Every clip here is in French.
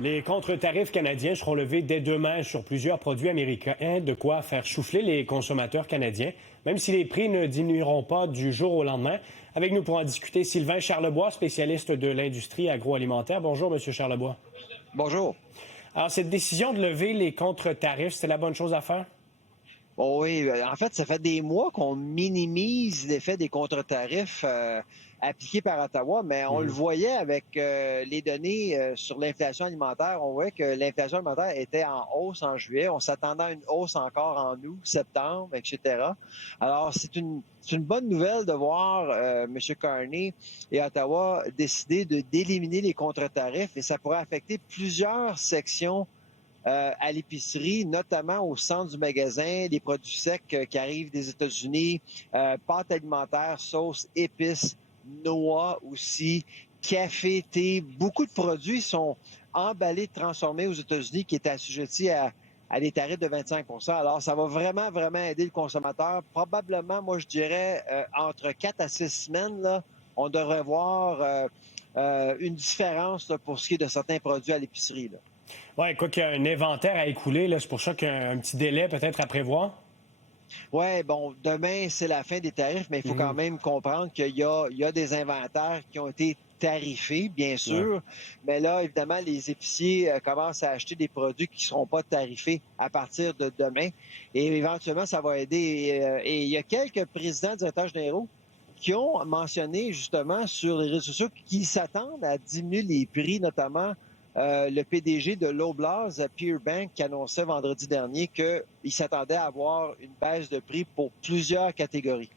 Les contre-tarifs canadiens seront levés dès demain sur plusieurs produits américains, de quoi faire souffler les consommateurs canadiens, même si les prix ne diminueront pas du jour au lendemain. Avec nous pour en discuter, Sylvain Charlebois, spécialiste de l'industrie agroalimentaire. Bonjour, M. Charlebois. Bonjour. Alors, cette décision de lever les contre-tarifs, c'est la bonne chose à faire? Oh oui, en fait, ça fait des mois qu'on minimise l'effet des contre-tarifs appliqués par Ottawa, mais on le voyait avec les données sur l'inflation alimentaire. On voyait que l'inflation alimentaire était en hausse en juillet. On s'attendait à une hausse encore en août, septembre, etc. Alors, c'est une bonne nouvelle de voir M. Carney et Ottawa décider d'éliminer les contre-tarifs et ça pourrait affecter plusieurs sections à l'épicerie, notamment au centre du magasin, des produits secs qui arrivent des États-Unis, pâtes alimentaires, sauces, épices, noix aussi, café, thé. Beaucoup de produits sont emballés, transformés aux États-Unis qui étaient assujettis à des tarifs de 25 %. Alors, ça va vraiment, vraiment aider le consommateur. Probablement, moi, je dirais, entre 4 à 6 semaines, là, on devrait voir une différence là, pour ce qui est de certains produits à l'épicerie. Oui, quoi qu'il y a un inventaire à écouler, c'est pour ça qu'il y a un petit délai peut-être à prévoir. Oui, bon, demain, c'est la fin des tarifs, mais il faut quand même comprendre qu'il y a des inventaires qui ont été tarifés, bien sûr. Ouais. Mais là, évidemment, les épiciers commencent à acheter des produits qui ne seront pas tarifés à partir de demain. Et éventuellement, ça va aider. Et il y a quelques présidents, directeurs généraux qui ont mentionné justement sur les réseaux sociaux qu'ils s'attendent à diminuer les prix, notamment le PDG de Loblaws, Pierre Bank, qui annonçait vendredi dernier qu'il s'attendait à avoir une baisse de prix pour plusieurs catégories.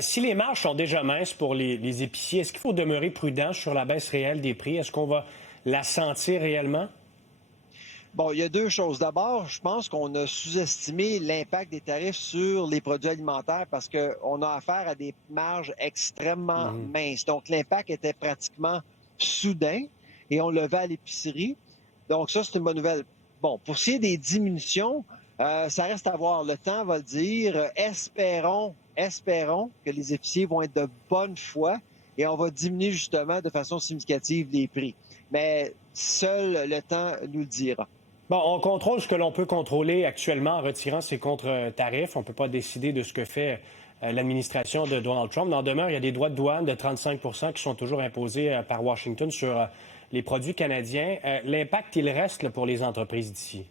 Si les marges sont déjà minces pour les épiciers, est-ce qu'il faut demeurer prudent sur la baisse réelle des prix? Est-ce qu'on va la sentir réellement? Bon, il y a deux choses. D'abord, je pense qu'on a sous-estimé l'impact des tarifs sur les produits alimentaires parce qu'on a affaire à des marges extrêmement minces. Donc, l'impact était pratiquement soudain. Et on le vend à l'épicerie. Donc ça, c'est une bonne nouvelle. Bon, pour ce qui est des diminutions, ça reste à voir. Le temps va le dire. Espérons que les épiciers vont être de bonne foi et on va diminuer justement de façon significative les prix. Mais seul le temps nous le dira. Bon, on contrôle ce que l'on peut contrôler actuellement en retirant ces contre-tarifs. On ne peut pas décider de ce que fait l'administration de Donald Trump. Dans demeure, il y a des droits de douane de 35 % qui sont toujours imposés par Washington sur les produits canadiens. L'impact, il reste là, pour les entreprises d'ici.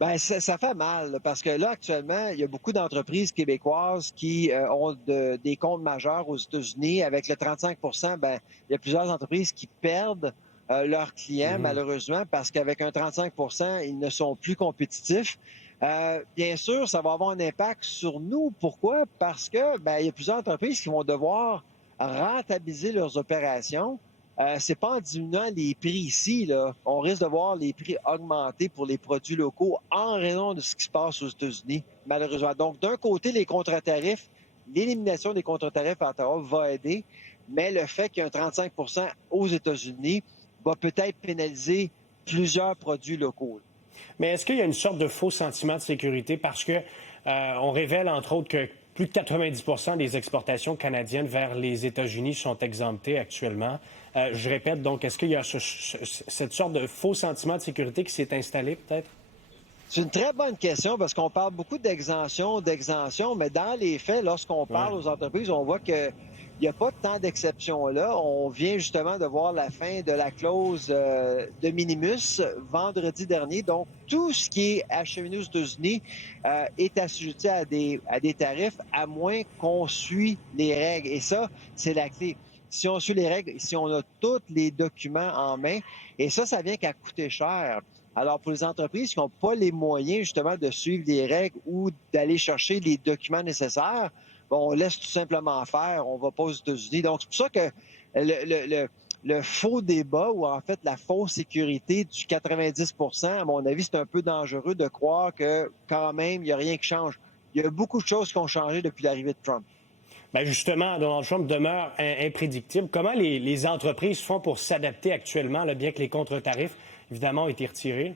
Bien, ça fait mal parce que là, actuellement, il y a beaucoup d'entreprises québécoises qui ont des comptes majeurs aux États-Unis. Avec le 35 %, bien, il y a plusieurs entreprises qui perdent leurs clients, malheureusement, parce qu'avec un 35 % ils ne sont plus compétitifs. Bien sûr, ça va avoir un impact sur nous. Pourquoi? Parce que il y a plusieurs entreprises qui vont devoir rentabiliser leurs opérations. C'est pas en diminuant les prix ici, là. On risque de voir les prix augmenter pour les produits locaux en raison de ce qui se passe aux États-Unis, malheureusement. Donc, d'un côté, les contre-tarifs, l'élimination des contre-tarifs à Ottawa va aider, mais le fait qu'il y ait un 35 % aux États-Unis va peut-être pénaliser plusieurs produits locaux. Mais est-ce qu'il y a une sorte de faux sentiment de sécurité parce que on révèle, entre autres, que plus de 90 % des exportations canadiennes vers les États-Unis sont exemptées actuellement. Je répète, donc, est-ce qu'il y a cette sorte de faux sentiment de sécurité qui s'est installé, peut-être? C'est une très bonne question parce qu'on parle beaucoup d'exemption, mais dans les faits, lorsqu'on parle aux entreprises, on voit qu'il n'y a pas tant d'exceptions là. On vient justement de voir la fin de la clause de minimus vendredi dernier. Donc, tout ce qui est acheminé aux États-Unis est assujetti à des tarifs à moins qu'on suit les règles. Et ça, c'est la clé. Si on suit les règles, si on a tous les documents en main, et ça vient qu'à coûter cher. Alors, pour les entreprises qui n'ont pas les moyens, justement, de suivre les règles ou d'aller chercher les documents nécessaires, bon, on laisse tout simplement faire. On ne va pas aux États-Unis. Donc, c'est pour ça que le faux débat ou, en fait, la fausse sécurité du 90 %, à mon avis, c'est un peu dangereux de croire que, quand même, il n'y a rien qui change. Il y a beaucoup de choses qui ont changé depuis l'arrivée de Trump. Bien, justement, Donald Trump demeure imprédictible. Comment les entreprises font pour s'adapter actuellement, là, bien que les contre-tarifs, évidemment, ont été retirés,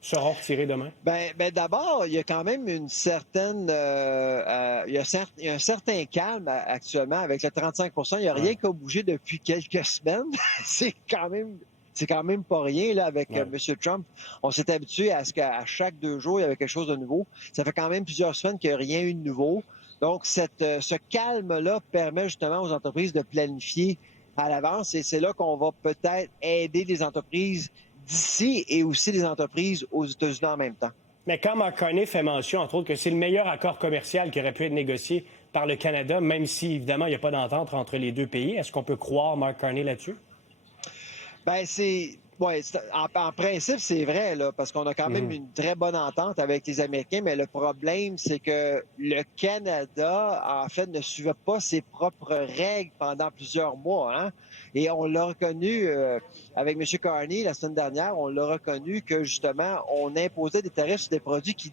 seront retirés demain? Bien, d'abord, il y a quand même une certaine... il y a un certain calme actuellement avec le 35 %. Il n'y a rien qui a bougé depuis quelques semaines. C'est quand même C'est quand même pas rien là, avec Ouais. M. Trump. On s'est habitué à ce qu'à chaque 2 jours, il y avait quelque chose de nouveau. Ça fait quand même plusieurs semaines qu'il n'y a rien eu de nouveau. Donc, ce calme-là permet justement aux entreprises de planifier à l'avance et c'est là qu'on va peut-être aider les entreprises d'ici et aussi les entreprises aux États-Unis en même temps. Mais quand Mark Carney fait mention, entre autres, que c'est le meilleur accord commercial qui aurait pu être négocié par le Canada, même si, évidemment, il n'y a pas d'entente entre les deux pays, est-ce qu'on peut croire Mark Carney là-dessus? Ben en principe, c'est vrai, là, parce qu'on a quand même une très bonne entente avec les Américains, mais le problème, c'est que le Canada, en fait, ne suivait pas ses propres règles pendant plusieurs mois, hein? Et on l'a reconnu avec M. Carney la semaine dernière, on l'a reconnu que justement, on imposait des tarifs sur des produits qui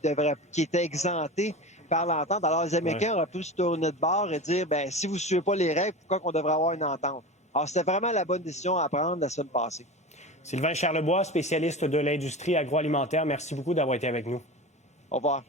étaient exemptés par l'entente. Alors, les Américains auraient pu se tourner de bord et dire, ben si vous ne suivez pas les règles, pourquoi qu'on devrait avoir une entente? Alors, c'était vraiment la bonne décision à prendre la semaine passée. Sylvain Charlebois, spécialiste de l'industrie agroalimentaire, merci beaucoup d'avoir été avec nous. Au revoir.